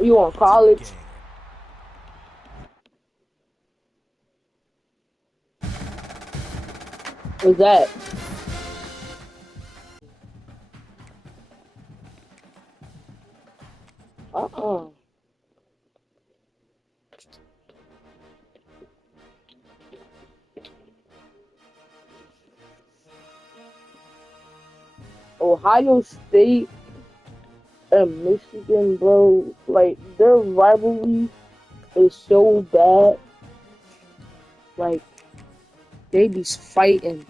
You on college? What's that? Uh-uh. Ohio State and Michigan, bro. Like their rivalry is so bad. Like they be fighting.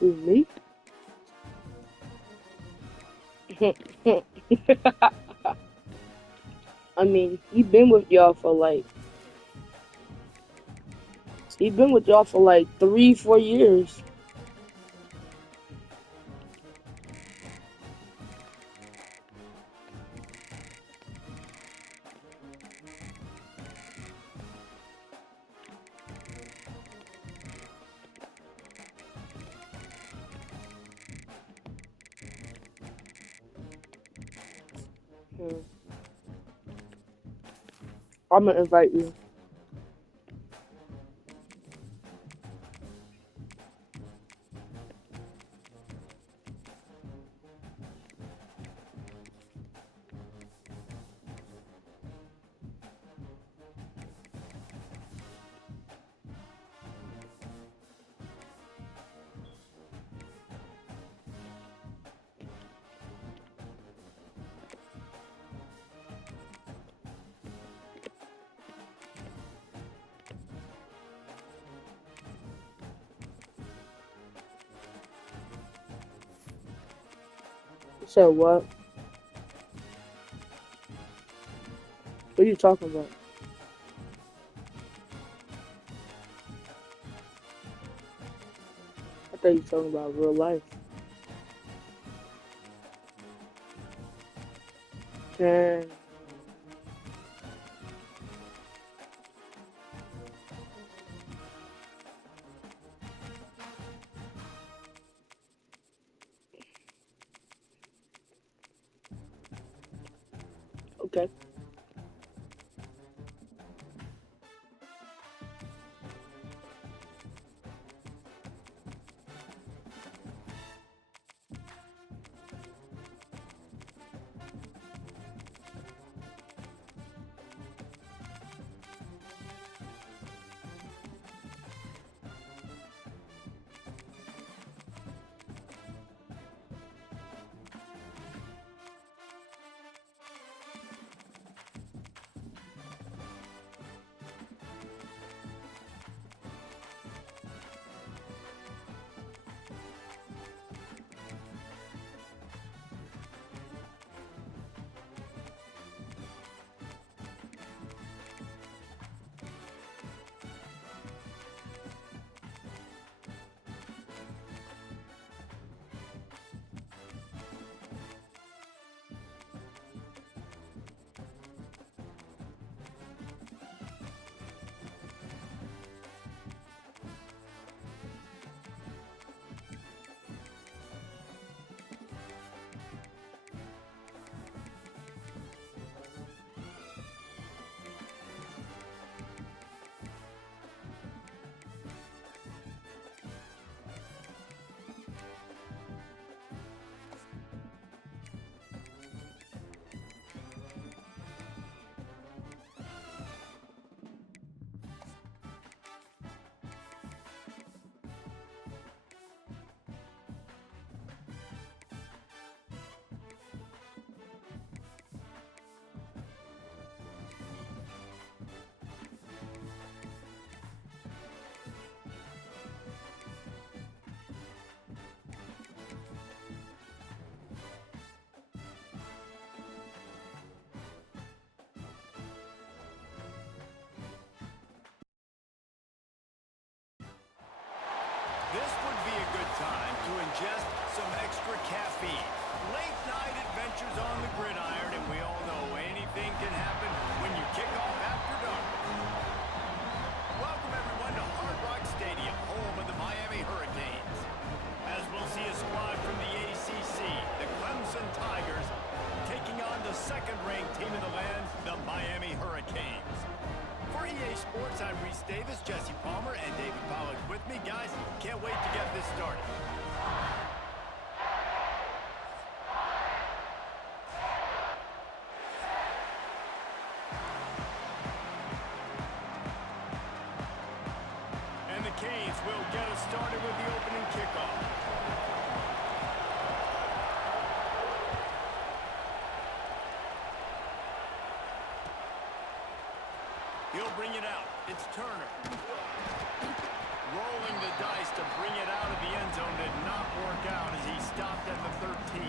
Who, me? I mean, he been with y'all for like 3, 4 years. Hmm. I'm gonna invite you. You said what? What are you talking about? I thought you were talking about real life. Dang. Okay. This would be a good time to ingest some extra caffeine. Late night adventures on the gridiron, and we all know anything can happen when you kick off after dark. Welcome everyone to Hard Rock Stadium, home of the Miami Hurricanes. As we'll see a squad from the Sports. I'm Reese Davis, Jesse Palmer, and David Pollack with me. Guys, can't wait to get this started. And the Canes will get us started with the opening kickoff. He'll bring it out. It's Turner. Rolling the dice to bring it out of the end zone did not work out as he stopped at the 13.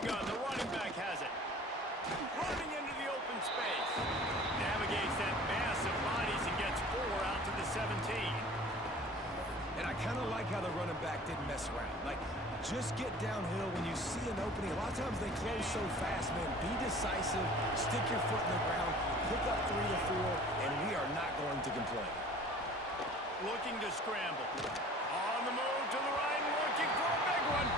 Gun. The running back has it. Running into the open space. Navigates that mass of bodies and gets 4 out to the 17. And I kind of like how the running back didn't mess around. Like, just get downhill when you see an opening. A lot of times they close so fast, man. Be decisive. Stick your foot in the ground. Pick up 3 to 4, and we are not going to complain. Looking to scramble. On the move to the right, looking for a big one.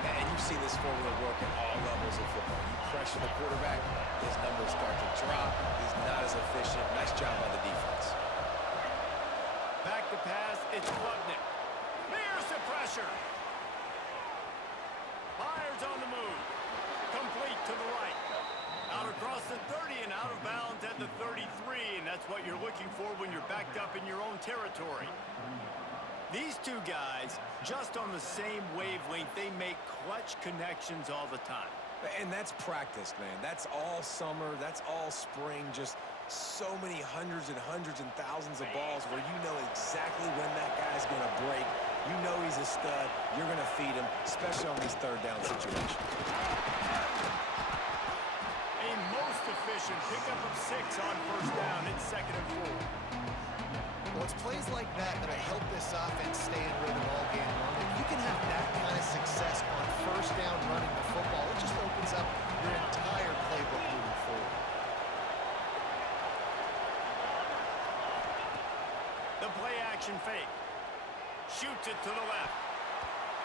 And you've seen this formula work at all levels of football. You pressure the quarterback, his numbers start to drop. He's not as efficient. Nice job by the defense. Back to pass, it's Klubnik. There's the pressure. Myers on the move. Complete to the right. Out across the 30 and out of bounds at the 33. And that's what you're looking for when you're backed up in your own territory. These two guys, just on the same wavelength, they make clutch connections all the time. And that's practice, man. That's all summer. That's all spring. Just so many hundreds and thousands of balls where you know exactly when that guy's going to break. You know he's a stud. You're going to feed him, especially on these third down situations. A most efficient pickup of 6 on first down. It's 2nd and 4. Well, it's plays like that that help this offense stay in rhythm all game long. If you can have that kind of success on first down running the football, it just opens up your entire playbook moving forward. The play action fake. Shoots it to the left.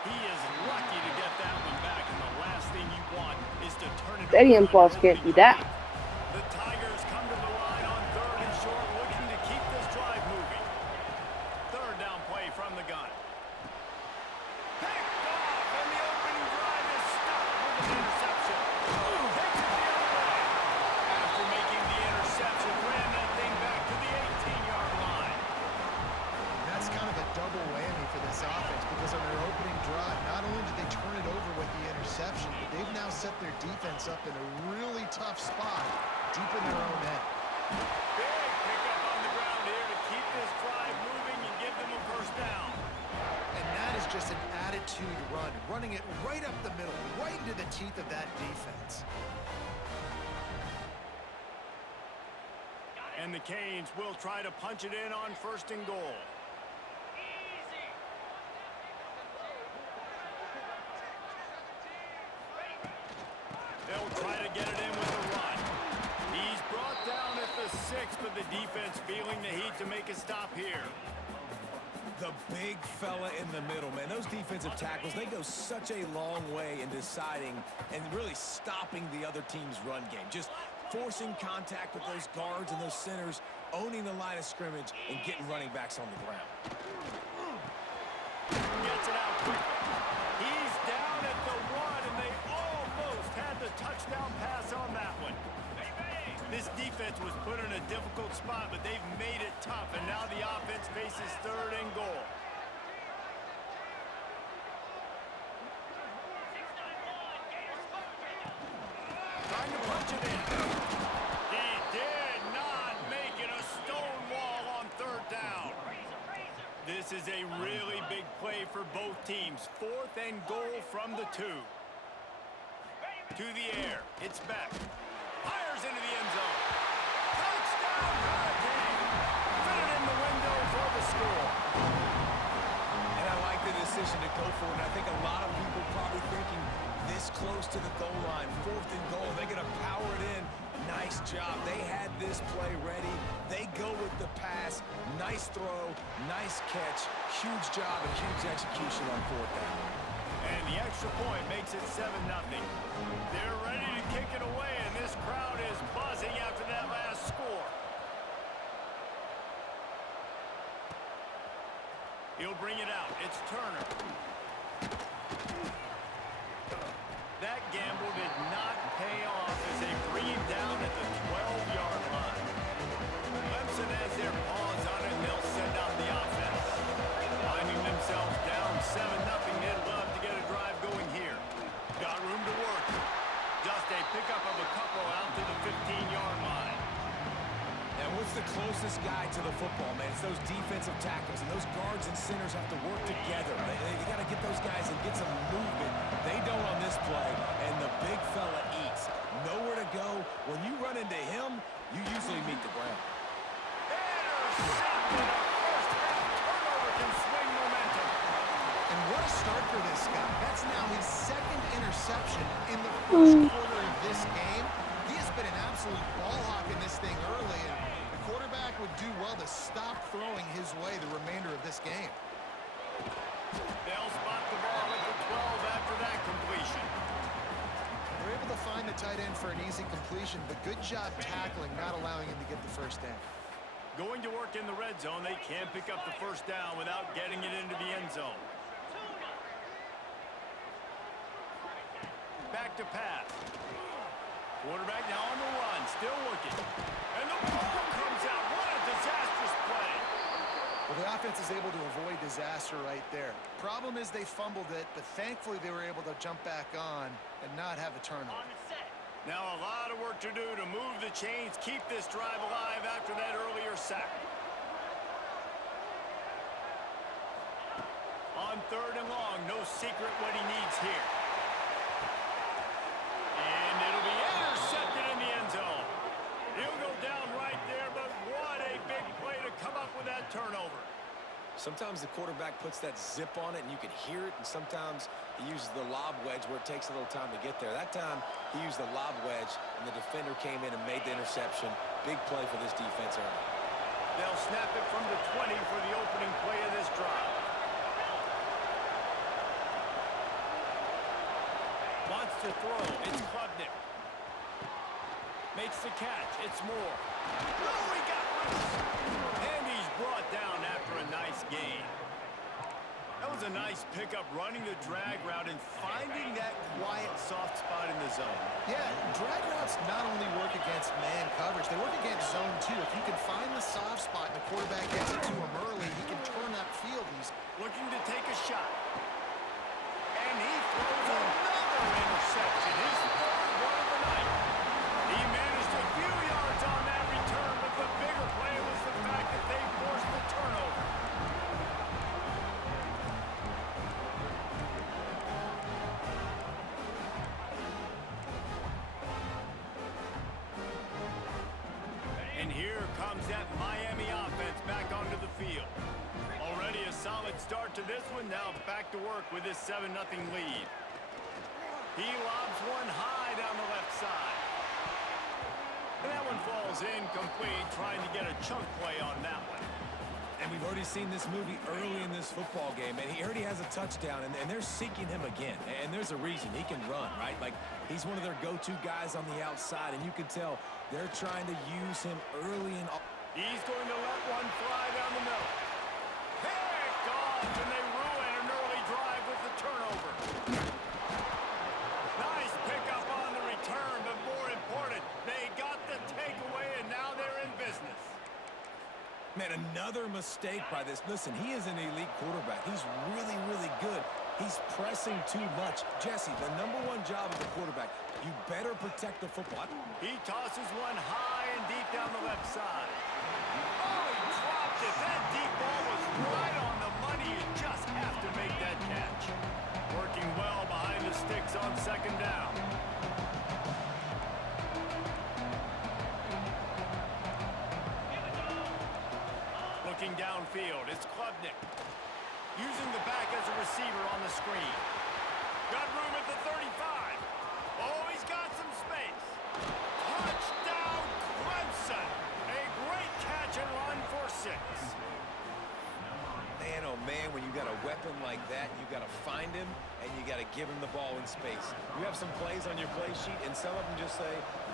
He is lucky to get that one back, and the last thing you want is to turn it Stadium over. Plus can't do that. The Tigers come to the line on 3rd and short, looking to keep this drive moving. 3rd down play from the gun. Picked off, and the opening drive is stopped with an interception. Takes it the other way. After making the interception, ran that thing back to the 18-yard line. That's kind of a double whammy for this offense because on their opening drive, not only did they turn it over with the interception, but they've now set their defense up in a really tough spot deep in their own end. Big pickup on the ground here to keep this drive moving and give them a first down. And that is just an attitude run, running it right up the middle, right into the teeth of that defense. And the Canes will try to punch it in on 1st and goal. They'll try to get it in with a run. He's brought down at the 6, but the defense feeling the heat to make a stop here. The big fella in the middle, man. Those defensive tackles, they go such a long way in deciding and really stopping the other team's run game. Just forcing contact with those guards and those centers, owning the line of scrimmage, and getting running backs on the ground. Gets it out quickly. He's down at the 1, and they almost had the touchdown pass on that one. This defense was put in a difficult spot, but they've made it tough, and now the offense faces 3rd and goal. Trying to punch it in. He did not make it a stone wall on 3rd down. This is a really big play for both teams. 4th and goal from the 2. To the air. It's Beck. Fires into the end zone. Touchdown, Hurricane! Fit it in the window for the score. And I like the decision to go for it. And I think a lot of people probably thinking this close to the goal line. 4th and goal. They're going to power it in. Nice job. They had this play ready. They go with the pass. Nice throw. Nice catch. Huge job and huge execution on 4th down. And the extra point makes it 7-0. They're ready to kick it away, and this crowd is buzzing after that last score. He'll bring it out. It's Turner. That gamble did not pay off as they bring him down at the 12-yard line. Clemson has their paws on it, and they'll send out the offense. Finding themselves down 7-0, they'd love to get a drive going here. Got room to work. Just a pickup of a couple out to the 15-yard line. And what's the closest guy to the football, man? It's those defensive tackles, and those guards and centers have to work together. They got to get those guys and get some movement. They don't on this play, and the big fella eats. Nowhere to go. When you run into him, you usually meet the ground. Intercepted. A first-half turnover can swing momentum. And what a start for this guy. That's now his 2nd interception in the first quarter of this game. He has been an absolute ball hawk in this thing early, and the quarterback would do well to stop throwing his way the remainder of this game. They'll spot the ball at the 12 after that completion. They're able to find the tight end for an easy completion, but good job tackling, not allowing him to get the first down. Going to work in the red zone, they can't pick up the first down without getting it into the end zone. Back to pass. Quarterback now on the run, still looking. And the ball comes out. What a disastrous play. Well, the offense is able to avoid disaster right there. Problem is they fumbled it, but thankfully they were able to jump back on and not have a turnover. Now a lot of work to do to move the chains, keep this drive alive after that earlier sack. On 3rd and long, no secret what he needs here. And it'll be intercepted in the end zone. He'll go down right there, but what a big play to come up with that turnover. Sometimes the quarterback puts that zip on it, and you can hear it, and sometimes he uses the lob wedge where it takes a little time to get there. That time, he used the lob wedge, and the defender came in and made the interception. Big play for this defense early. They'll snap it from the 20 for the opening play of this drive. Wants to throw. It's Klubnik. Makes the catch. It's Moore. Oh, he got loose. And he's brought down after a nice gain. That was a nice pickup, running the drag route and finding that quiet, soft spot in the zone. Yeah, drag routes not only work against man coverage, they work against zone too. If you can find the soft spot and the quarterback gets it to him early, he can turn that field. He's looking to take a shot. And he throws another interception. His 3rd one of the night. He managed a few yards on that return, but the bigger play was the fact that they forced the turnover. And here comes that Miami offense back onto the field. Already a solid start to this one. Now back to work with this 7-0 lead. He lobs one high down the left side. And that one falls incomplete, trying to get a chunk play on that one. And we've already seen this movie early in this football game, and he already has a touchdown, and they're seeking him again. And there's a reason. He can run, right? Like, he's one of their go-to guys on the outside, and you can tell they're trying to use him early and He's going to let one fly down the middle. Picked off, and they ruin an early drive with the turnover. Nice pickup on the return, but more important, they got the takeaway, and now they're in business. Man, another mistake by this. Listen, he is an elite quarterback. He's really, really good. He's pressing too much. Jesse, the #1 job of the quarterback, you better protect the football. He tosses one high and deep down the left side. Oh, he dropped it. That deep ball was right on the money. You just have to make that catch. Working well behind the sticks on 2nd down. Looking downfield, it's Klubnik. Using the back as a receiver on the screen. Got room at the 35. him, and you got to give him the ball in space. You have some plays on your play sheet, and some of them just say,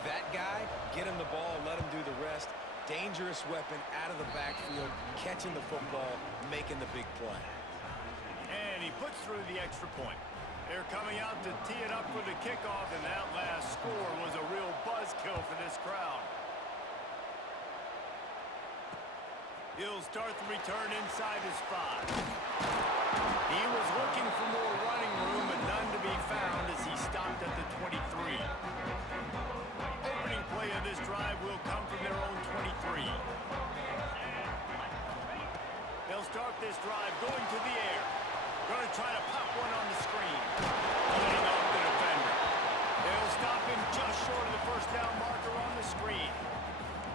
that guy, get him the ball, let him do the rest. Dangerous weapon out of the backfield, catching the football, making the big play. And he puts through the extra point. They're coming out to tee it up for the kickoff, and that last score was a real buzzkill for this crowd. He'll start the return inside his 5. He was looking for more running room, but none to be found as he stopped at the 23. Opening play of this drive will come from their own 23. They'll start this drive going to the air. Going to try to pop one on the screen. Cutting off the defender. They'll stop him just short of the first down marker on the screen.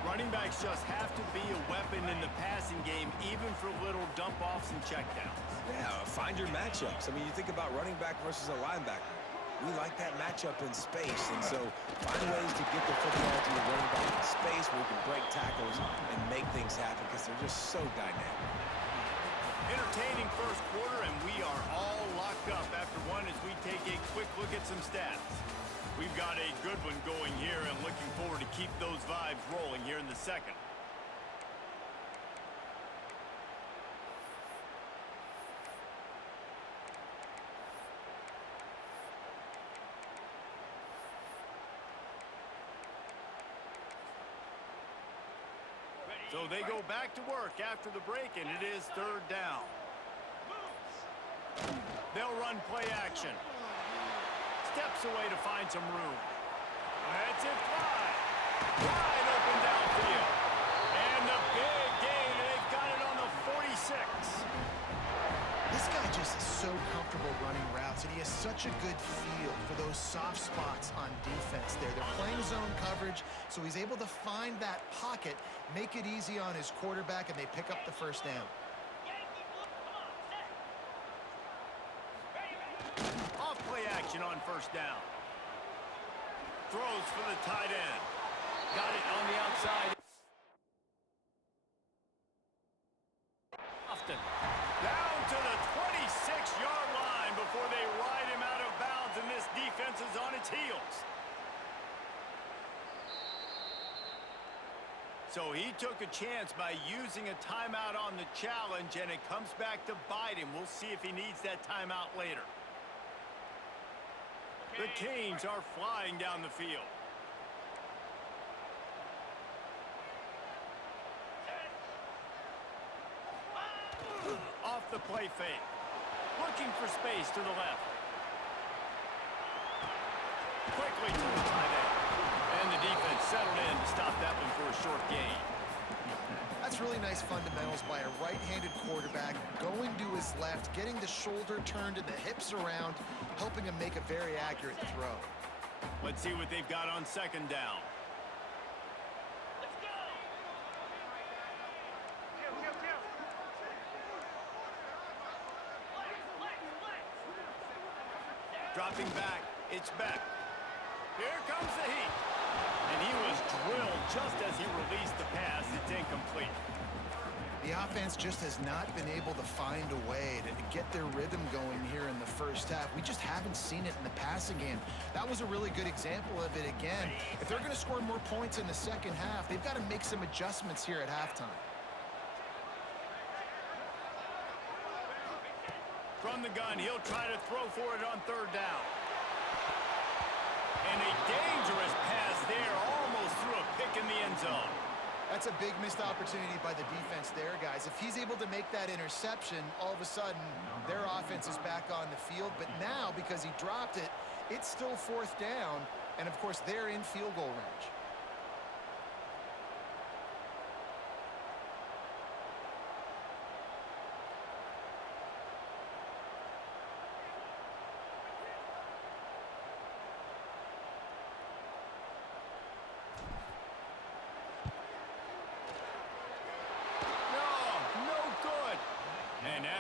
Running backs just have to be a weapon in the passing game, even for little dump-offs and checkdowns. Yeah, find your matchups. I mean, you think about running back versus a linebacker. We like that matchup in space, and so find ways to get the football to the running back in space where we can break tackles and make things happen because they're just so dynamic. Entertaining first quarter, and we are all locked up after one as we take a quick look at some stats. We've got a good one going here and looking forward to keep those vibes rolling here in the second. So they go back to work after the break, and it is third down. They'll run play action. Steps away to find some room. That's it wide. Wide open downfield. And the big gain, and they've got it on the 46. This guy just is so comfortable running routes, and he has such a good feel for those soft spots on defense there. They're playing zone coverage, so he's able to find that pocket, make it easy on his quarterback, and they pick up the first down. Off play action on first down. Throws for the tight end. Got it on the outside. Austin. Down to the 26-yard line before they ride him out of bounds, and this defense is on its heels. So he took a chance by using a timeout on the challenge, and it comes back to bite him. We'll see if he needs that timeout later. The Canes are flying down the field. Off the play fake. Looking for space to the left. Quickly to the tight end. And the defense settled in to stop that one for a short gain. That's really nice fundamentals by a right-handed quarterback, going to his left, getting the shoulder turned and the hips around, helping him make a very accurate throw. Let's see what they've got on second down. Dropping back, it's Beck. Here comes the heat. And he was drilled just as he released the pass. It's incomplete. The offense just has not been able to find a way to get their rhythm going here in the first half. We just haven't seen it in the passing game. That was a really good example of it again. If they're going to score more points in the second half, they've got to make some adjustments here at halftime. From the gun, he'll try to throw for it on third down. And a dangerous pass there, almost threw a pick in the end zone. That's a big missed opportunity by the defense there, guys. If he's able to make that interception, all of a sudden, their offense is back on the field. But now, because he dropped it, it's still fourth down. And, of course, they're in field goal range.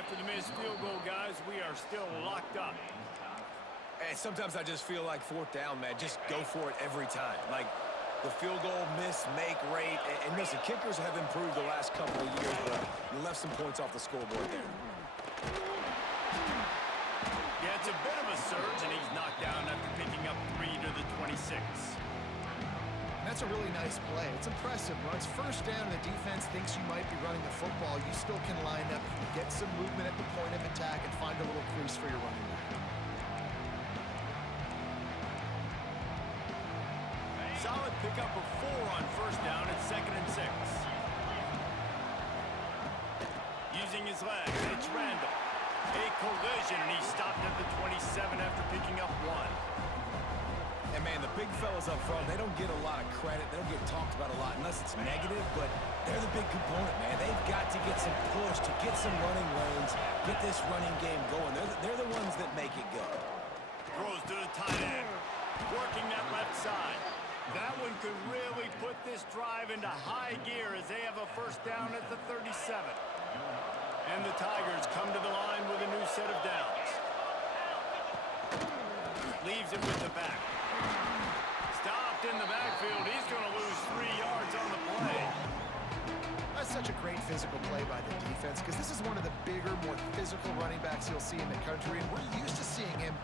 After the missed field goal, guys, we are still locked up. And sometimes I just feel like fourth down, man. Just go for it every time. Like the field goal miss, make rate. And listen, kickers have improved the last couple of years, but you left some points off the scoreboard there. Gets down after picking up 3 to the 26. That's a really nice play. It's impressive. Runs first down, and the defense thinks you might be running the football. You still can line up, get some movement at the point of attack, and find a little crease for your running back. Solid pickup of 4 on first down at 2nd and 6. Using his legs, it's Randall. A collision, and he stopped at the 27 after picking up 1. And, man, the big fellas up front, they don't get a lot of credit. They don't get talked about a lot unless it's negative, but they're the big component, man. They've got to get some push, to get some running lanes, get this running game going. They're the ones that make it go. Throws to the tight end, working that left side. That one could really put this drive into high gear as they have a first down at the 37. And the Tigers come to the line with a new set of downs. Leaves it with the back. Stopped in the backfield. He's going to lose 3 yards on the play. That's such a great physical play by the defense because this is one of the bigger, more physical running backs you'll see in the country, and we're used to seeing him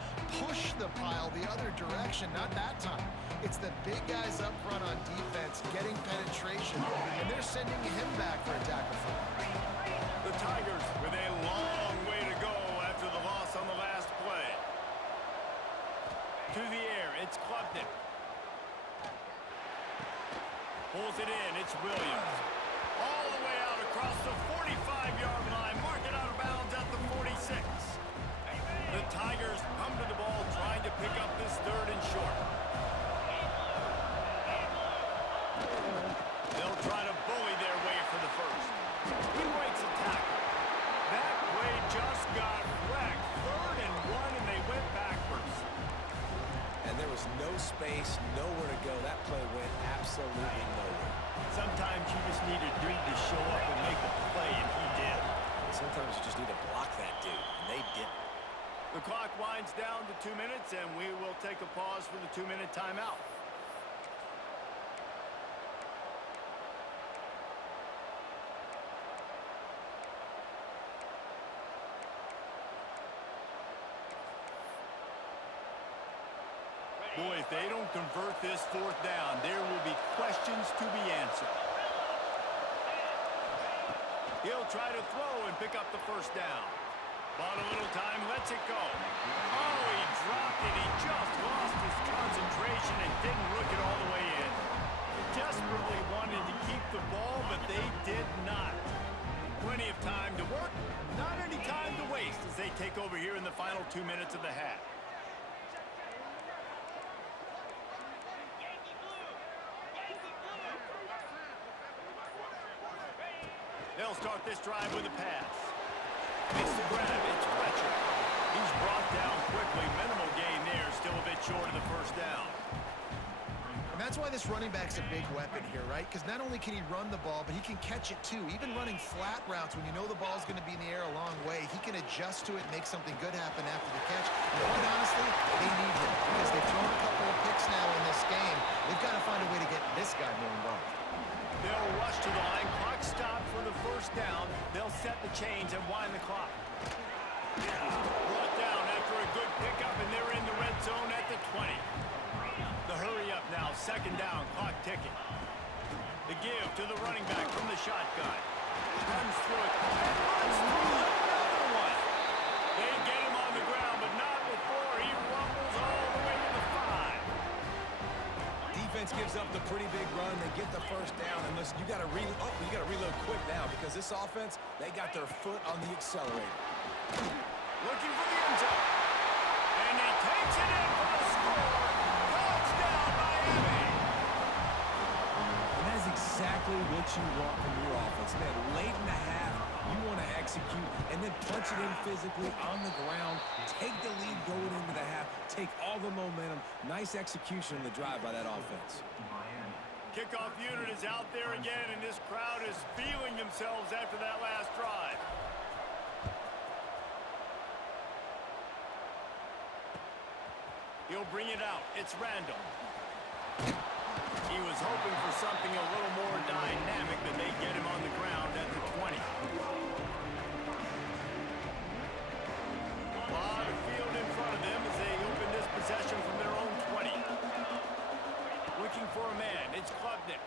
push the pile the other direction. Not that time. It's the big guys up front on defense getting penetration, and they're sending him back for a tackle for him. The Tigers with a long way to go after the loss on the last play. To the air, it's Klubnik. Pulls it in, it's Williams. All the way out across the 45-yard line. Mark it out of bounds at the 46. The Tigers come to the ball trying to pick up this 3rd and short. They'll try to bully their way for the first. He breaks a tackle. That play just got wrecked. 3rd and 1, and they went backwards. And there was no space, nowhere to go. That play went absolutely nowhere. Sometimes you just need a dude to show up and make a play, and he did. Sometimes you just need to block that dude, and they didn't. The clock winds down to 2 minutes, and we will take a pause for the 2-minute timeout. Boy, if they don't convert this 4th down, there will be questions to be answered. He'll try to throw and pick up the first down. Bought a little time, lets it go. Oh, he dropped it. He just lost his concentration and didn't look it all the way in. Desperately wanted to keep the ball, but they did not. Plenty of time to work, not any time to waste as they take over here in the final 2 minutes of the half. They'll start this drive with a pass. Makes the grab. It's Fletcher. He's brought down quickly. Minimal gain there. Still a bit short of the first down. And that's why this running back's a big weapon here, right? Because not only can he run the ball, but he can catch it too. Even running flat routes when you know the ball's going to be in the air a long way, he can adjust to it and make something good happen after the catch. And quite honestly, they need him because they've thrown a couple of picks now in this game. They've got to find a way to get this guy more involved. They'll rush to the line. Clock stopped for the first down. They'll set the chains and wind the clock. Brought down after a good pickup, and they're in the red zone at the 20. The hurry up now. 2nd down. Clock ticking. The give to the running back from the shotgun. Runs through it. Runs through it. Another one. They get him on the ground, but not before he rumbles all the way to the 5. Defense gives up the pretty big run. They get the first down. And listen, you got to reload quick now because this offense, they got their foot on the accelerator. Looking for the end zone. And he takes it in for the score. Touchdown, Miami. And that is exactly what you want from your offense, man. Late in the half, you want to execute and then punch it in physically on the ground. Take the lead going into the half. Take all the momentum. Nice execution on the drive by that offense. Kickoff unit is out there again, and this crowd is feeling themselves after that last drive. He'll bring it out. It's Randall. He was hoping for something a little more dynamic, but they get him on the ground at the 20. A lot of field in front of them as they open this possession from their own 20. Looking for a man. It's Klubnik.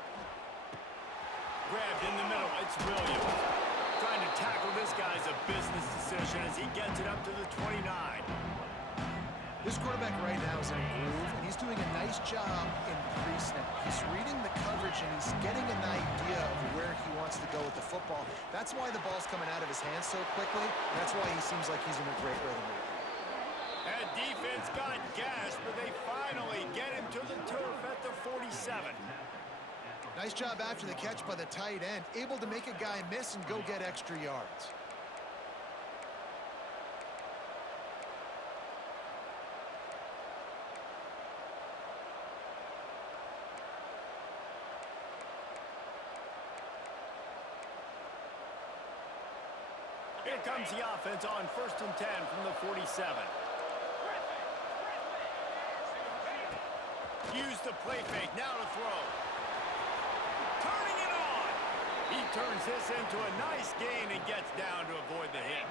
Grabbed in the middle. It's Williams. Trying to tackle this guy's a business decision as he gets it up to the 29. This quarterback right now is in a groove, and he's doing a nice job in pre-snap. He's reading the coverage, and he's getting an idea of where he wants to go with the football. That's why the ball's coming out of his hands so quickly. That's why he seems like he's in a great rhythm. And defense got gashed, but they finally get him to the turf at the 47. Nice job after the catch by the tight end, able to make a guy miss and go get extra yards. Here comes the offense on 1st and 10 from the 47. Use the play fake, now to throw. Turning it on. He turns this into a nice gain and gets down to avoid the hit.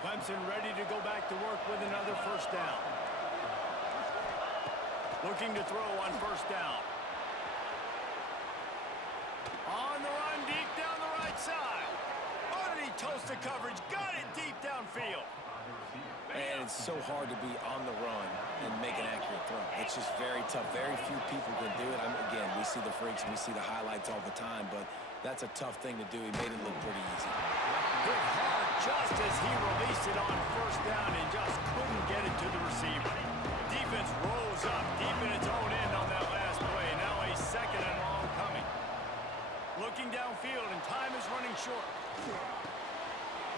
Clemson ready to go back to work with another first down. Looking to throw on 1st down. On the run, deep down the right side. Oh, did he toast the coverage? Got it deep downfield. And it's so hard to be on the run and make an accurate throw. It's just very tough. Very few people can do it. Again, we see the freaks and we see the highlights all the time, but that's a tough thing to do. He made it look pretty easy. Hit hard just as he released it on 1st down and just couldn't get it to the receiver. Defense rolls up deep in its own end on that last play. Now a 2nd and long coming. Looking downfield, and time is running short.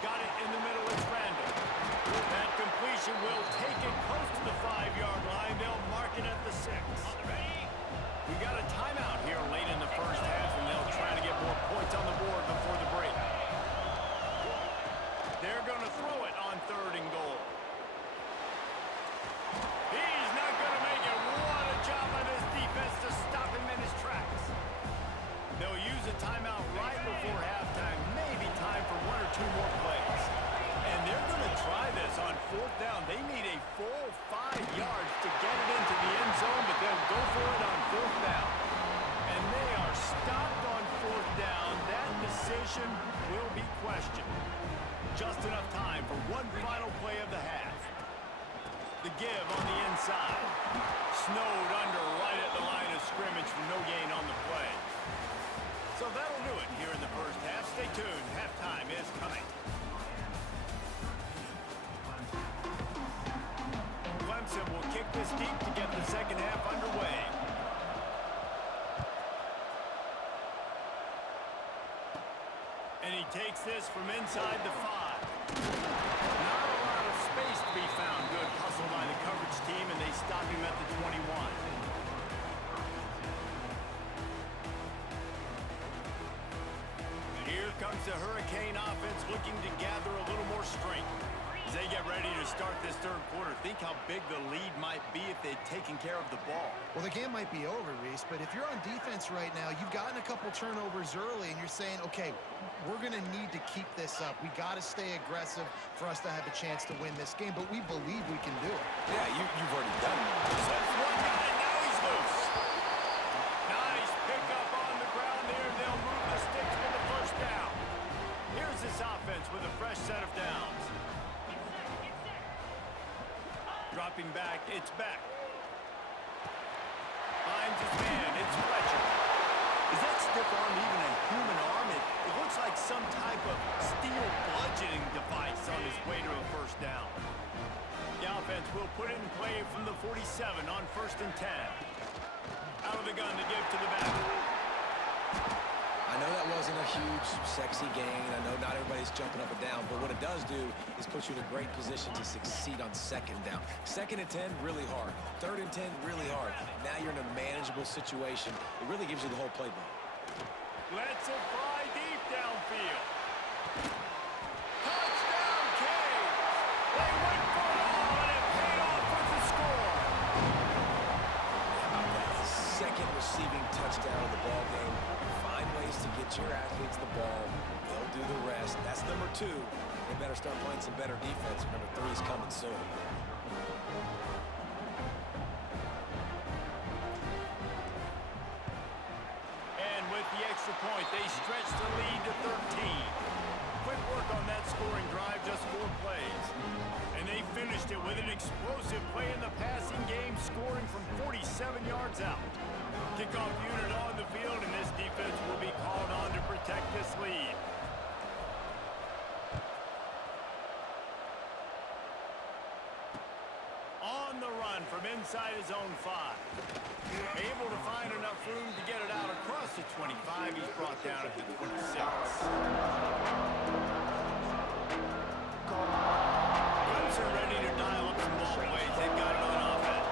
Got it in the middle, it's Randall. That completion will take it close to the 5-yard line. They'll mark it at the 6. We got a timeout here late in the first half, and they'll try to get more points on the board before the break. They're going to throw it on 3rd and goal. He's not going to make it. What a job by this defense to stop him in his tracks. They'll use a timeout right before halftime. Maybe time for 1 or 2 more plays. And they're going to try this on 4th down. They need a full 5 yards to get it into the end zone, but they'll go for it on 4th down. And they are stopped on 4th down. That decision will be questioned. Just enough time for one final play of the half. The give on the inside. Snowed under right at the line of scrimmage for no gain on the play. So that'll do it here in the first half. Stay tuned. Halftime is coming. Clemson will kick this deep to get the second half underway. And he takes this from inside the 5. Not a lot of space to be found. Good hustle by the coverage team, and they stop him at the 21. Here comes the Hurricane offense looking to gather a little more strength. As they get ready to start this 3rd quarter, think how big the lead might be if they'd taken care of the ball. Well, the game might be over, Reese, but if you're on defense right now, you've gotten a couple turnovers early, and you're saying, okay, we're going to need to keep this up. We got to stay aggressive for us to have a chance to win this game, but we believe we can do it. Yeah, you've already done it. Sets one guy, now he's loose. Nice pickup on the ground there. They'll move the sticks for the 1st down. Here's this offense with a fresh set of downs. Dropping back, it's Beck. Finds his man, it's Fletcher. Is that stiff arm even a human arm? It looks like some type of steel bludgeoning device on his way to a 1st down. The offense will put it in play from the 47 on 1st and 10. Out of the gun to give to the back. I know that wasn't a huge, sexy gain. I know not everybody's jumping up and down, but what it does do is put you in a great position to succeed on 2nd down. 2nd and 10, really hard. 3rd and 10, really hard. Now you're in a manageable situation. It really gives you the whole playbook. Lets it fly deep downfield. Touchdown, Canes! They went for it all, and it paid off with the score. How about that? 2nd receiving touchdown of the ball game. Find ways to get your athletes the ball. They'll do the rest. That's number 2. They better start playing some better defense. Number 3 is coming soon. 7 yards out. Kickoff unit on the field, and this defense will be called on to protect this lead. On the run from inside his own 5. Able to find enough room to get it out across the 25. He's brought down at the 26. Clemson ready to dial up some ball plays. They've got it on offense.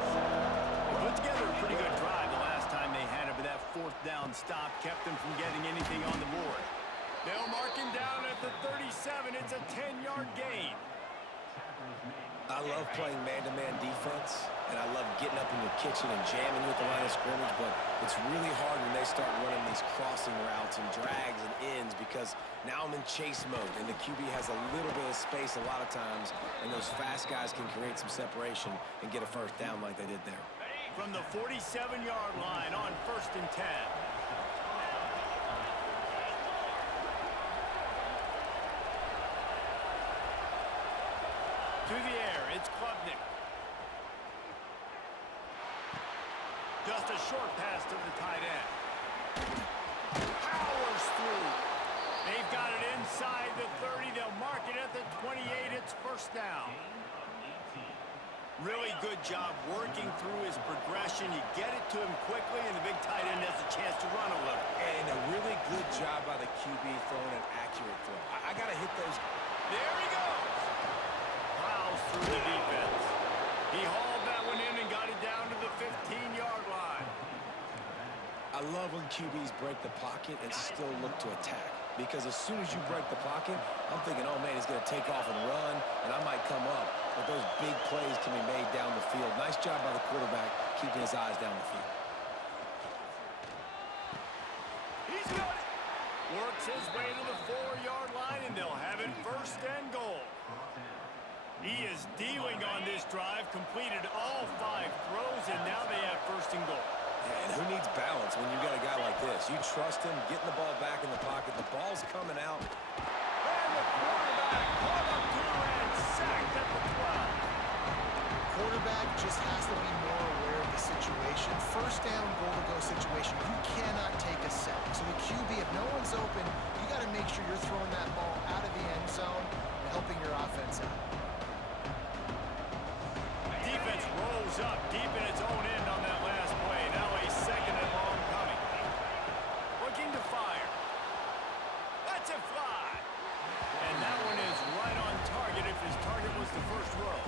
They put together a pretty good drive the last time they had it, but that 4th down stop kept them from getting anything on the board. They'll mark him down at the 37. It's a 10-yard gain. I love playing man-to-man defense, and I love getting up in your kitchen and jamming you at the line of scrimmage, but it's really hard when they start running these crossing routes and drags and ends because now I'm in chase mode, and the QB has a little bit of space a lot of times, and those fast guys can create some separation and get a 1st down like they did there. From the 47-yard line on 1st and 10. To the air, it's Klubnik. Just a short pass to the tight end. Powers through. They've got it inside the 30. They'll mark it at the 28. It's 1st down. Really good job working through his progression. You get it to him quickly, and the big tight end has a chance to run a little. And a really good job by the QB throwing an accurate throw. I got to hit those. There he goes. Plows through the defense. He hauled that one in and got it down to the 15-yard line. I love when QBs break the pocket and still look to attack. Because as soon as you break the pocket, I'm thinking, oh, man, he's going to take off and run, and I might come up. But those big plays can be made down the field. Nice job by the quarterback keeping his eyes down the field. He's got it. Works his way to the 4-yard line, and they'll have it 1st and goal. He is dealing on this drive, completed all 5 throws, and now they have 1st and goal. And who needs balance when you've got a guy like this? You trust him, getting the ball back in the pocket. The ball's coming out. And the quarterback caught up to and sacked at the 12. Quarterback just has to be more aware of the situation. 1st down, goal-to-go situation. You cannot take a sack. So the QB, if no one's open, you got to make sure you're throwing that ball out of the end zone, helping your offense out. Defense rolls up deep in its own end on that last play. Now a 2nd and long coming. Looking to fire. That's a fly. And that one is right on target if his target was the 1st row.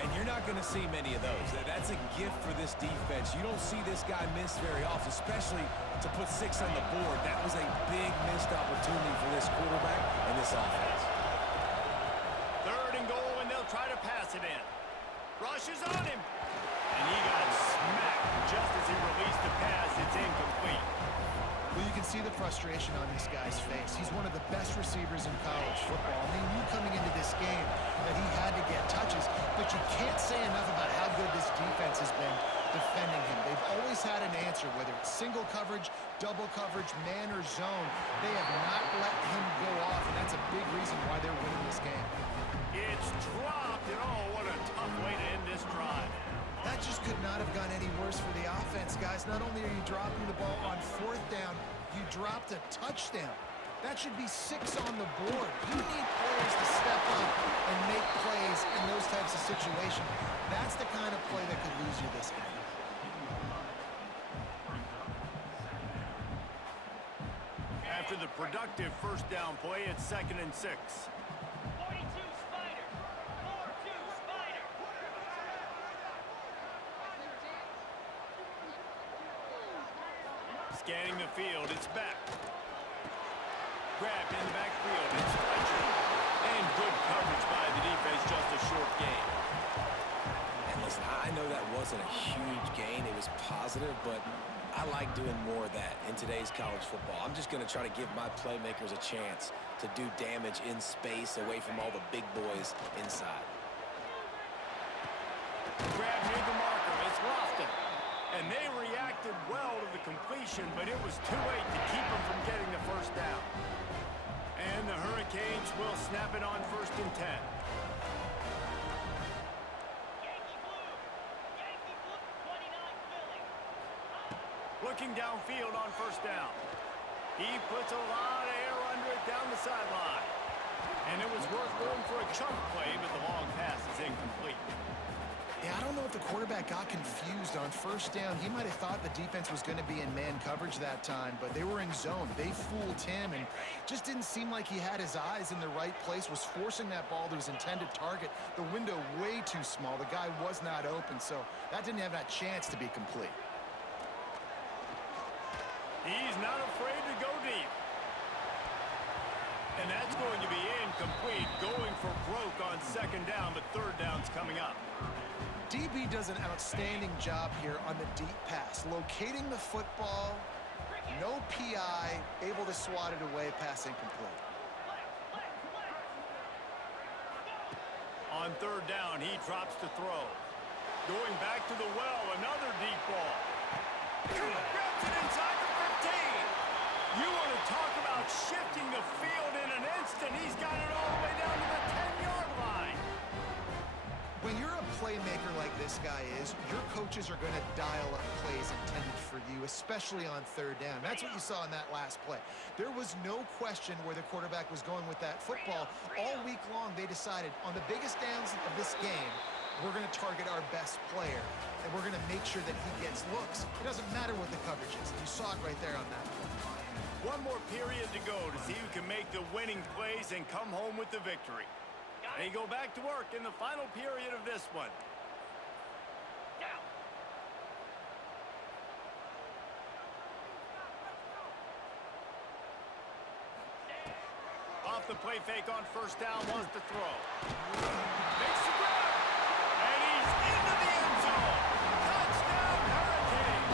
And you're not going to see many of those. That's a gift for this defense. You don't see this guy miss very often, especially to put 6 on the board. That was a big missed opportunity for this quarterback and this offense. 3rd and goal, and they'll try to pass it in. Rushes on him. And he got smacked just as he released the pass. It's incomplete. Well, you can see the frustration on this guy's face. He's one of the best receivers in college football. And they knew coming into this game that he had to get touches, but you can't say enough about how good this defense has been defending him. They've always had an answer, whether it's single coverage, double coverage, man or zone. They have not let him go off, and that's a big reason why they're winning this game. It's dropped, and oh, what a tough way to end this drive. That just could not have gone any worse for the offense, guys. Not only are you dropping the ball on 4th down, you dropped a touchdown. That should be 6 on the board. You need players to step up and make plays in those types of situations. That's the kind of play that could lose you this game. After the productive 1st down play, it's 2nd and 6. 42 Spider. 4-2 Spider. Scanning the field, it's back. Grabbed in the backfield, it's Fletcher. And good coverage by the defense, just a short gain. And listen, I know that wasn't a huge gain. It was positive, but I like doing more of that in today's college football. I'm just going to try to give my playmakers a chance to do damage in space away from all the big boys inside. Grab near the marker, it's Lofton. And they reacted well to the completion, but it was too late to keep them from getting the 1st down. And the Hurricanes will snap it on 1st and 10. Yankee Blue. Yankee Blue. 29-30. Looking downfield on first down. He puts a lot of air under it down the sideline. And it was worth going for a chunk play, but the long pass is incomplete. Yeah, I don't know if the quarterback got confused on first down. He might have thought the defense was going to be in man coverage that time, but they were in zone. They fooled him and just didn't seem like he had his eyes in the right place, was forcing that ball to his intended target. The window way too small. The guy was not open, so that didn't have that chance to be complete. He's not afraid to go deep. And that's going to be incomplete, going for broke on second down, but third down's coming up. DB does an outstanding job here on the deep pass, locating the football, no PI, able to swat it away, pass incomplete. On third down, he drops to throw. Going back to the well, another deep ball. Grabs it inside the 15. You want to talk about shifting the field in an instant. He's got it all the way down to the 10-yard line. When you're a playmaker like this guy is, your coaches are going to dial up plays intended for you, especially on third down. That's what you saw in that last play. There was no question where the quarterback was going with that football. All week long, they decided on the biggest downs of this game, we're going to target our best player, and we're going to make sure that he gets looks. It doesn't matter what the coverage is. You saw it right there on that play. One more period to go to see who can make the winning plays and come home with the victory. They go back to work in the final period of this one. Off the play fake on first down, wants to throw. Makes the grab, and he's into the end zone. Touchdown, Hurricane!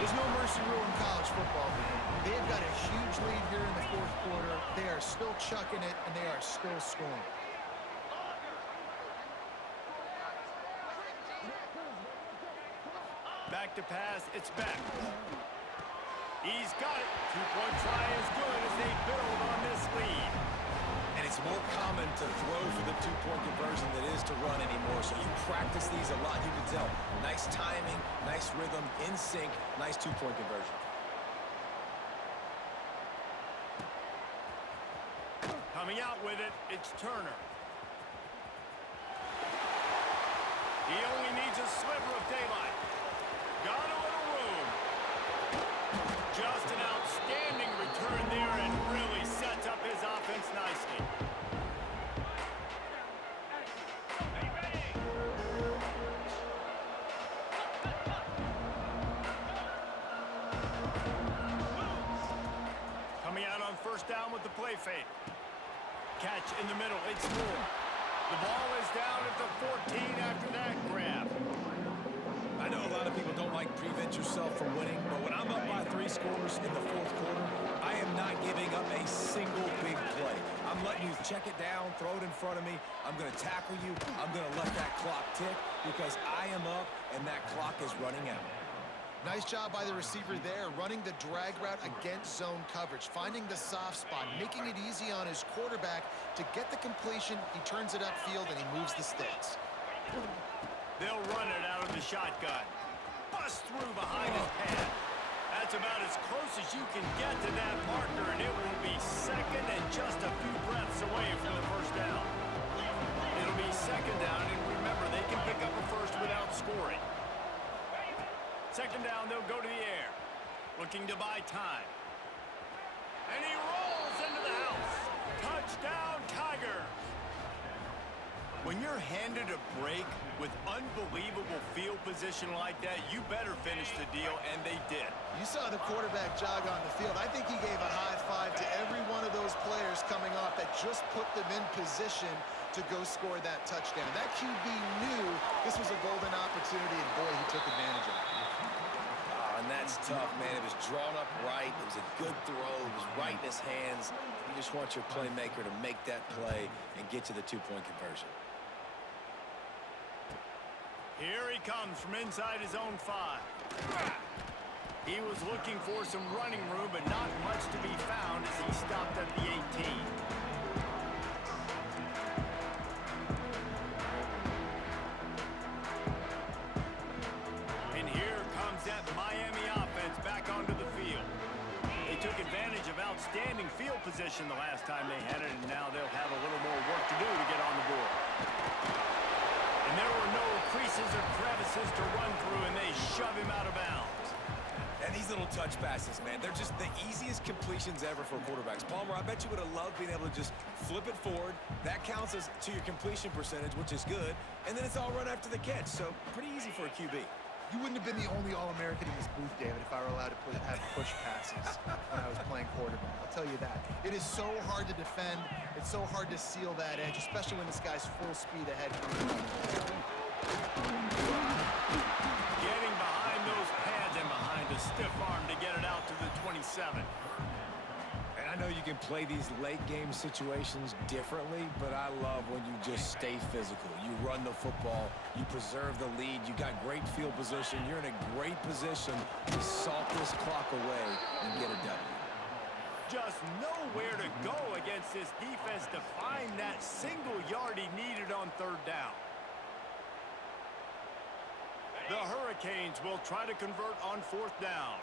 There's no mercy rule in college football, man. They've got a huge lead here in the fourth quarter. They are still chucking it, and they are still scoring. Back to pass, it's back. He's got it. Two-point try is good as they build on this lead. And it's more common to throw for the two-point conversion than it is to run anymore. So you practice these a lot. You can tell. Nice timing, nice rhythm, in sync, nice two-point conversion. Coming out with it, it's Turner. He only needs a sliver of daylight. Got a little room. Just an outstanding return there and really sets up his offense nicely. Coming out on first down with the play fake. Catch in the middle, it's Moore. The ball is down at the 14 after that grab. I know a lot of people don't like prevent yourself from winning, but when I'm up by 3 scores in the fourth quarter, I am not giving up a single big play. I'm letting you check it down, throw it in front of me. I'm going to tackle you. I'm going to let that clock tick because I am up and that clock is running out. Nice job by the receiver there, running the drag route against zone coverage, finding the soft spot, making it easy on his quarterback to get the completion. He turns it upfield and he moves the sticks. They'll run it out of the shotgun. Bust through behind his pad. That's about as close as you can get to that marker, and it will be second and just a few breaths away from the first down. It'll be second down, and remember, they can pick up a first without scoring. Second down, they'll go to the air. Looking to buy time. And he rolls into the house. Touchdown, Tigers! When you're handed a break with unbelievable field position like that, you better finish the deal, and they did. You saw the quarterback jog on the field. I think he gave a high five to every one of those players coming off that just put them in position to go score that touchdown. That QB knew this was a golden opportunity, and boy, he took advantage of it. And that's tough, man. It was drawn up right. It was a good throw. It was right in his hands. You just want your playmaker to make that play and get to the two-point conversion. Here he comes from inside his own 5. He was looking for some running room, but not much to be found as he stopped at the 18. And here comes that Miami took advantage of outstanding field position the last time they had it, and now they'll have a little more work to do to get on the board. And there were no creases or crevices to run through, and they shove him out of bounds. And these little touch passes, man, they're just the easiest completions ever for quarterbacks. Palmer, I bet you would have loved being able to just flip it forward. That counts as to your completion percentage, which is good. And then it's all run after the catch, so pretty easy for a QB. You wouldn't have been the only All-American in this booth, David, if I were allowed to have push passes when I was playing quarterback. I'll tell you that. It is so hard to defend. It's so hard to seal that edge, especially when this guy's full speed ahead. Getting behind those pads and behind a stiff arm to get it out to the 27. And I know you can play these late game situations differently, but I love when you just stay physical. You run the football, you preserve the lead, you got great field position, you're in a great position to salt this clock away and get a W. Just nowhere to go against this defense to find that single yard he needed on third down. The Hurricanes will try to convert on fourth down.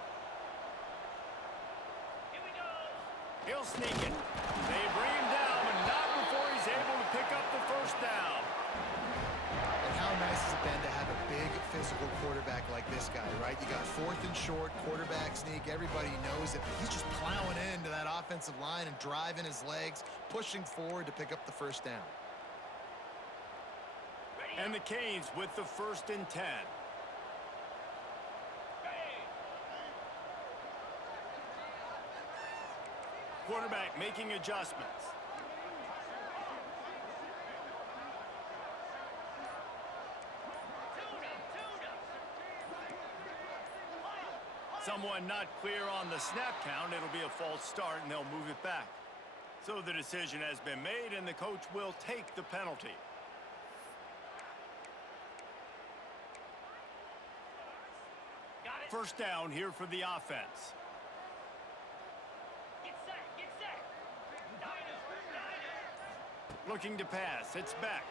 Here we go. He'll sneak it. They bring him down, but not before he's able to pick up the first down. And how nice has it been to have a big physical quarterback like this guy, right? You got fourth and short, quarterback sneak, everybody knows it, but he's just plowing into that offensive line and driving his legs, pushing forward to pick up the first down. And the Canes with the 1st and 10. Quarterback making adjustments. Someone not clear on the snap count. It'll be a false start, and they'll move it back. So the decision has been made, and the coach will take the penalty. Got it. First down here for the offense. Get set. Get set. Niners. Looking to pass. It's back.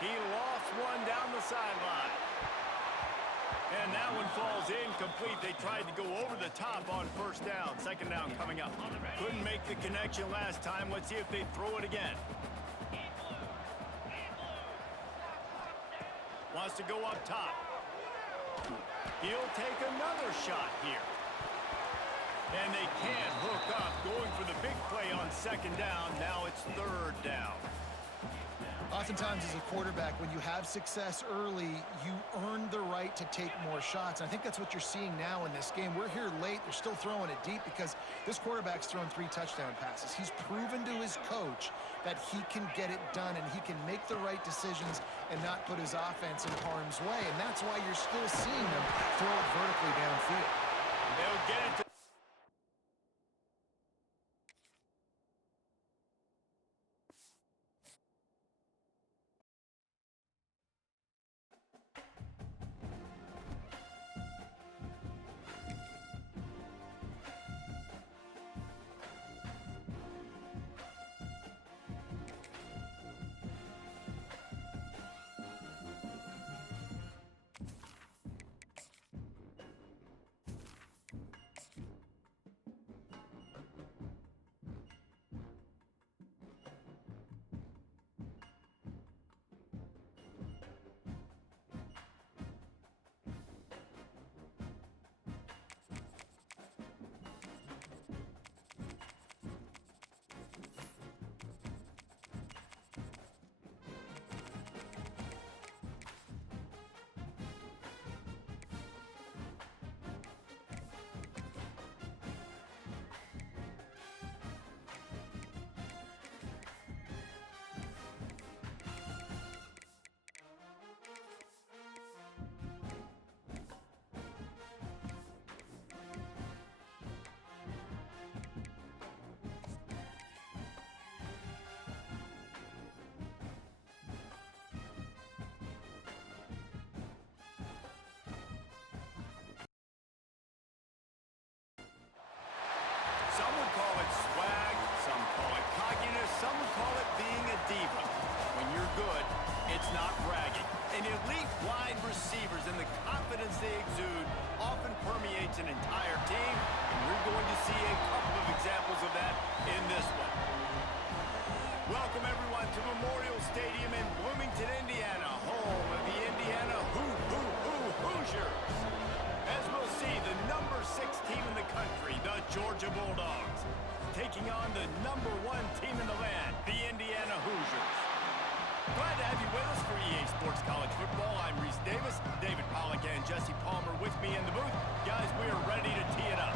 He lofts one down the sideline. And that one falls incomplete. They tried to go over the top on first down. Second down coming up. Couldn't make the connection last time. Let's see if they throw it again. Wants to go up top. He'll take another shot here. And they can't hook up. Going for the big play on second down. Now it's third down. Oftentimes as a quarterback, when you have success early, you earn the right to take more shots. And I think that's what you're seeing now in this game. We're here late. They're still throwing it deep because this quarterback's thrown 3 touchdown passes. He's proven to his coach that he can get it done and he can make the right decisions and not put his offense in harm's way. And that's why you're still seeing them throw it vertically downfield. They'll get it to motivates an entire team, and we're going to see a couple of examples of that in this one. Welcome, everyone, to Memorial Stadium in Bloomington, Indiana, home of the Indiana Hoosiers. As we'll see, the number 6 team in the country, the Georgia Bulldogs, taking on the number 1 team in the land, the Indiana Hoosiers. Glad to have you with us for EA Sports College Football. I'm Reese Davis, David Pollack and Jesse Palmer with me in the booth. Guys, we are ready to tee it up.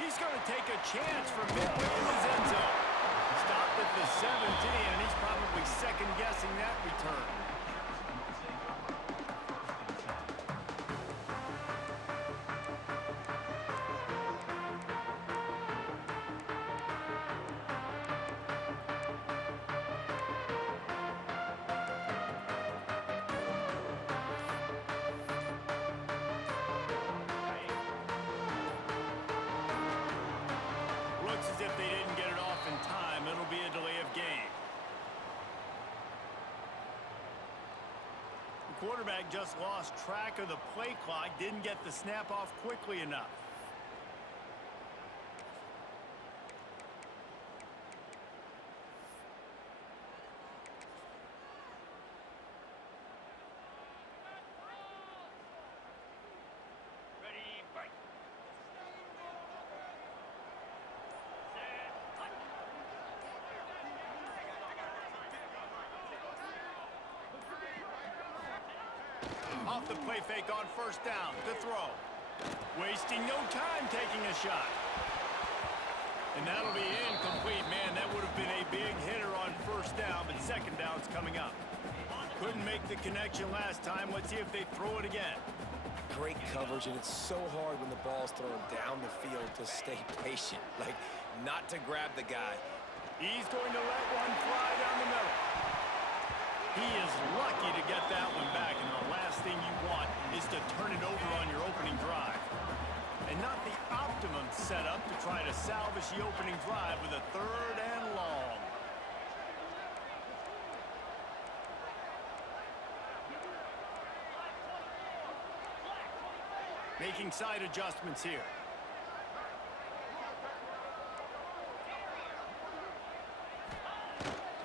He's going to take a chance from midway in his end zone. Stopped at the 17, and he's probably second-guessing that return. Looks as if they didn't get it off in time. It'll be a delay of game. The quarterback just lost track of the play clock, didn't get the snap off quickly enough. Ready, fight. Set, hunt. Off the play fake on first down to throw. Wasting no time taking a shot. And that'll be incomplete. Man, that would have been a big hitter on first down, but second down's coming up. Couldn't make the connection last time. Let's see if they throw it again. Great coverage, and it's so hard when the ball's thrown down the field to stay patient, like not to grab the guy. He's going to let one fly down the middle. He is lucky to get that one back, and the last thing you want is to turn it over on your opening drive. And not the optimum setup to try to salvage the opening drive with a 3rd and long. Making side adjustments here.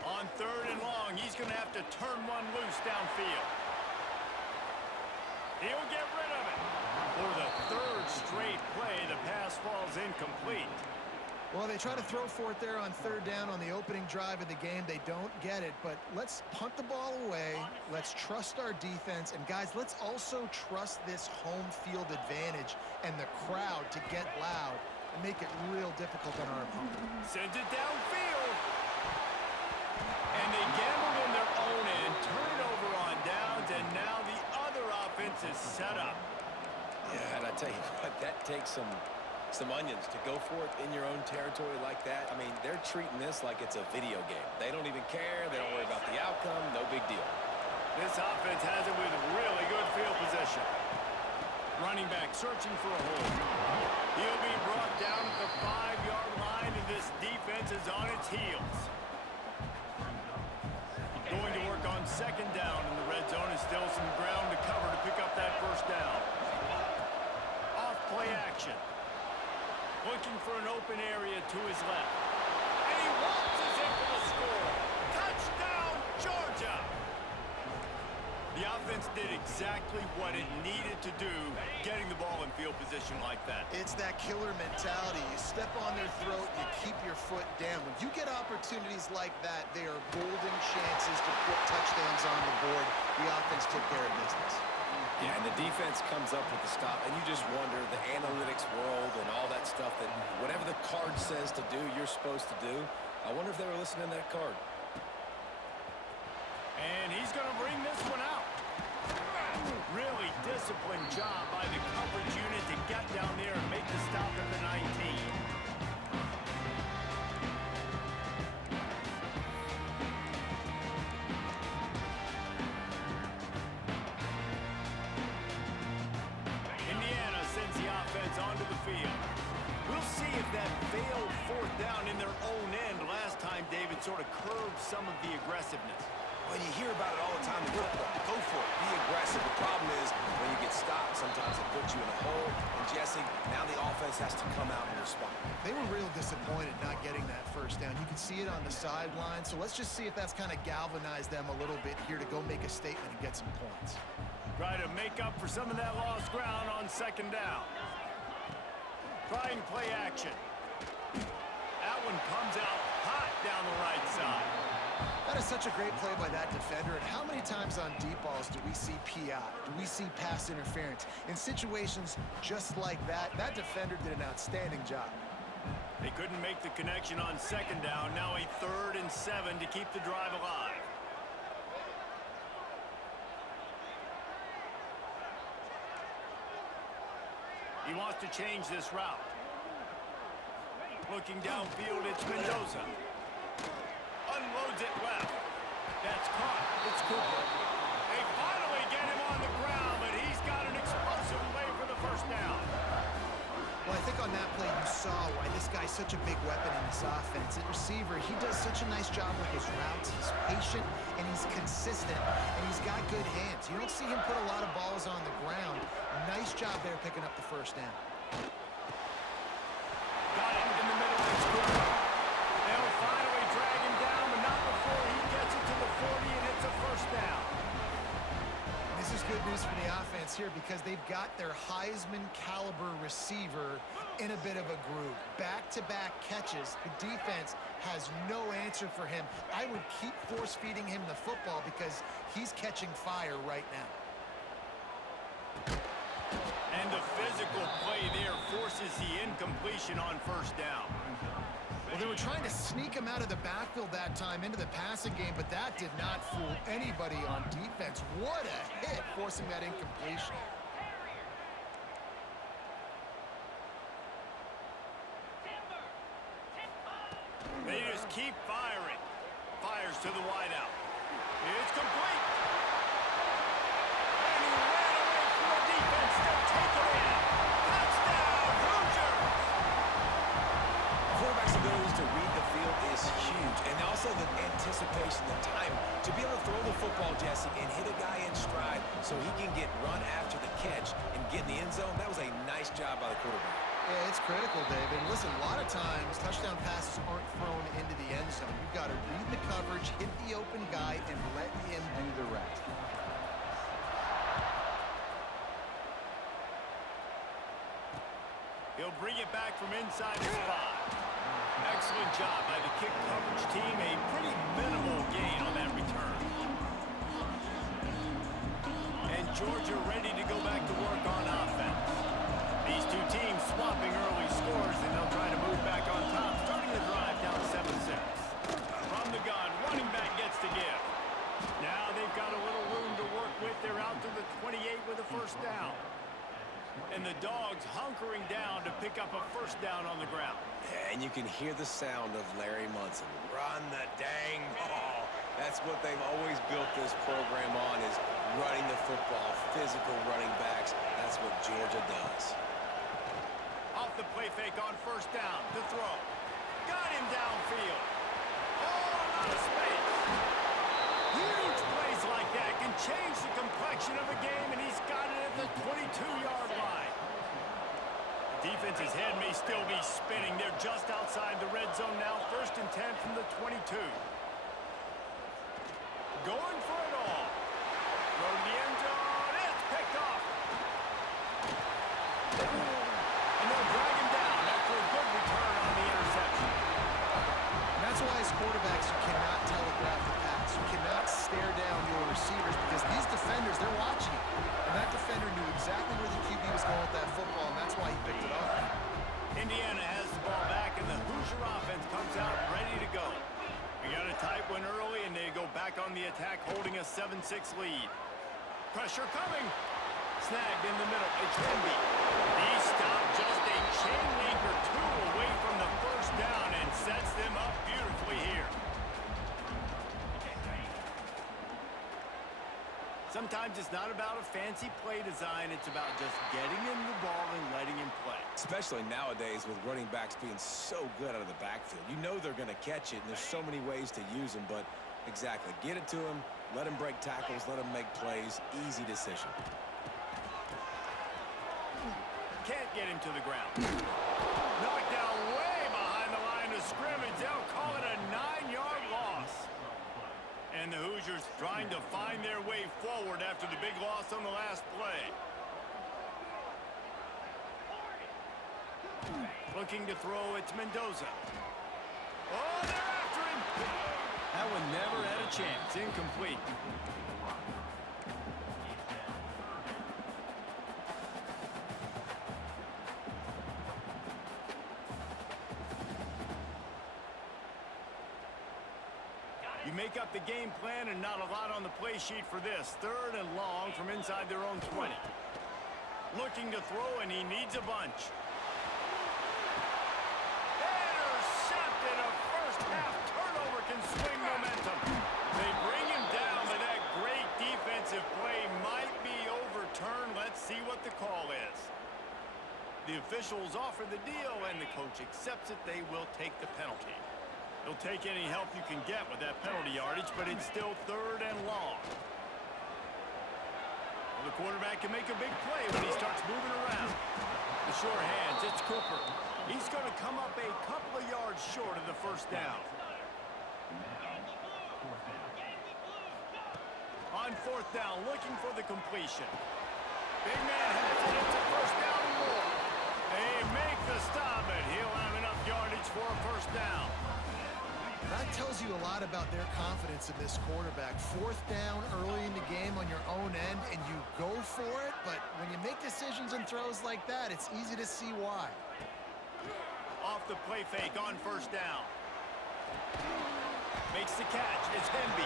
On 3rd and long, he's going to have to turn one loose downfield. He'll get rid of it. For the 3rd straight play, the pass falls incomplete. Well, they try to throw for it there on 3rd down on the opening drive of the game. They don't get it, but let's punt the ball away. Let's trust our defense. And, guys, let's also trust this home field advantage and the crowd to get loud and make it real difficult on our opponent. Sends it downfield. And they gambled in their own end, turn it over on downs, and now the other offense is set up. Yeah, and I tell you what, that takes some onions to go for it in your own territory like that. I mean, they're treating this like it's a video game. They don't even care. They don't worry about the outcome. No big deal. This offense has it with really good field position. Running back searching for a hole. He'll be brought down at the 5-yard line, and this defense is on its heels. Going to work on 2nd down in the red zone, and still some ground to cover to pick up that first down. Off play action. Looking for an open area to his left. And he launches in for the score. Touchdown, Georgia! The offense did exactly what it needed to do, getting the ball in field position like that. It's that killer mentality. You step on their throat, you keep your foot down. When you get opportunities like that, they are golden chances to put touchdowns on the board. The offense took care of business. Yeah, and the defense comes up with the stop, and you just wonder, the analytics world and all that stuff, that whatever the card says to do, you're supposed to do. I wonder if they were listening to that card. And he's going to bring this one out. Really disciplined job by the coverage unit to get down there and make the stop at the 19. Indiana sends the offense onto the field. down in their own end last time, David, sort of curbed some of the aggressiveness. Well, you hear about it all the time in football. Go for it. Be aggressive. The problem is when you get stopped, sometimes it puts you in a hole. And, Jesse, now the offense has to come out and respond. They were real disappointed not getting that first down. You can see it on the sideline. So let's just see if that's kind of galvanized them a little bit here to go make a statement and get some points. Try to make up for some of that lost ground on second down. Try and play action. That one comes out hot down the right side. That is such a great play by that defender. And how many times on deep balls do we see PI? Do we see pass interference? In situations just like that, that defender did an outstanding job. They couldn't make the connection on second down. Now a 3rd and 7 to keep the drive alive. He wants to change this route. Looking downfield, it's Mendoza. Unloads it left. That's caught. It's Cooper. They finally get him on the ground, but he's got an explosive play for the first down. Well, I think on that play you saw why this guy's such a big weapon in this offense. At receiver, he does such a nice job with his routes. He's patient, and he's consistent, and he's got good hands. You don't see him put a lot of balls on the ground. Nice job there picking up the first down. Got it in the middle. It's Cooper. They'll finally drag him down, but not before he gets it to the 40, and it's a first down. This is good news for the offense here because they've got their Heisman-caliber receiver in a bit of a groove. Back-to-back catches. The defense has no answer for him. I would keep force-feeding him the football because he's catching fire right now. And the physical play there forces the incompletion on first down. Well, they were trying to sneak him out of the backfield that time into the passing game, but that did not fool anybody on defense. What a hit, forcing that incompletion. They just keep firing. Fires to the wideout. It's complete. And he ran away from the defense to take it in. Touchdown, Hoosiers! Quarterback's ability to read the field is huge. And also the anticipation, the time to be able to throw the football, Jesse, and hit a guy in stride so he can get run after the catch and get in the end zone. That was a nice job by the quarterback. Yeah, it's critical, David. Listen, a lot of times touchdown passes aren't thrown into the end zone. You've got to read the coverage, hit the open guy, and let him do the rest. He'll bring it back from inside his 5. Excellent job by the kick coverage team. A pretty minimal gain on that return. And Georgia ready to go back to work on offense. These two teams swapping early scores, and they'll try to move back on top, starting the drive down 7-6. From the gun, running back gets to give. Now they've got a little room to work with. They're out to the 28 with a first down. And the Dogs hunkering down to pick up a first down on the ground. And you can hear the sound of Larry Munson. Run the dang ball. That's what they've always built this program on, is running the football, physical running backs. That's what Georgia does. Off the play fake on first down to throw. Got him downfield. Oh, out of space. Huge plays like that can change the complexion of a game, and he's got it at the 22-yard line. The defense's head may still be spinning. They're just outside the red zone now. 1st and 10 from the 22. Going for it all. Throw to the end zone. It's picked off. And they'll drag him down after a good return on the interception. And that's why as quarterbacks, you cannot telegraph the pass. You cannot stare down your receivers because these defenders, they're watching you. And that defender knew exactly where the QB was going with that football, and that's why he picked it off. Indiana has the ball back, and the Hoosier offense comes out ready to go. We got a tight one early, and they go back on the attack, holding a 7-6 lead. Pressure coming. Snagged in the middle. It's Wemby. He stopped just a chain link or 2 away from the first down and sets them up beautifully here. Sometimes it's not about a fancy play design. It's about just getting him the ball and letting him play. Especially nowadays with running backs being so good out of the backfield. You know they're going to catch it, and there's so many ways to use them, but exactly. Get it to him, let him break tackles, let him make plays. Easy decision. Can't get him to the ground. Knocked down way behind the line of scrimmage. They'll call it a 9-yard loss. And the Hoosiers trying to find their way forward after the big loss on the last play. Looking to throw, it's Mendoza. Oh, they're after him. That one never had a chance. Incomplete. You make up the game plan and not a lot on the play sheet for this. 3rd and long from inside their own 20. Looking to throw, and he needs a bunch. Intercepted. A first-half turnover can swing momentum. They bring him down, but that great defensive play might be overturned. Let's see what the call is. The officials offer the deal, and the coach accepts it. They will take the penalty. He'll take any help you can get with that penalty yardage, but it's still 3rd and long. Well, the quarterback can make a big play when he starts moving around. The sure hands, it's Cooper. He's going to come up a couple of yards short of the first down. On 4th down, looking for the completion. Big man has it. It's a first down and more. They make the stop, but he'll have enough yardage for a first down. That tells you a lot about their confidence in this quarterback. 4th down early in the game on your own end, and you go for it, but when you make decisions and throws like that, it's easy to see why. Off the play fake on 1st down. Makes the catch. It's Henby.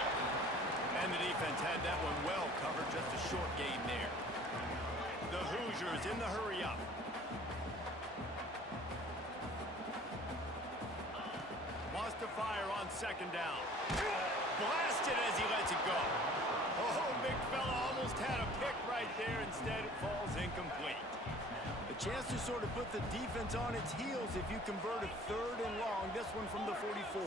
And the defense had that one well covered. Just a short gain there. The Hoosiers in the hurry up. Wants to fire on 2nd down. Blasted as he lets it go. Oh, big fella almost had a pick right there. Instead, it falls incomplete. A chance to sort of put the defense on its heels if you convert a 3rd and long. This one from the 44.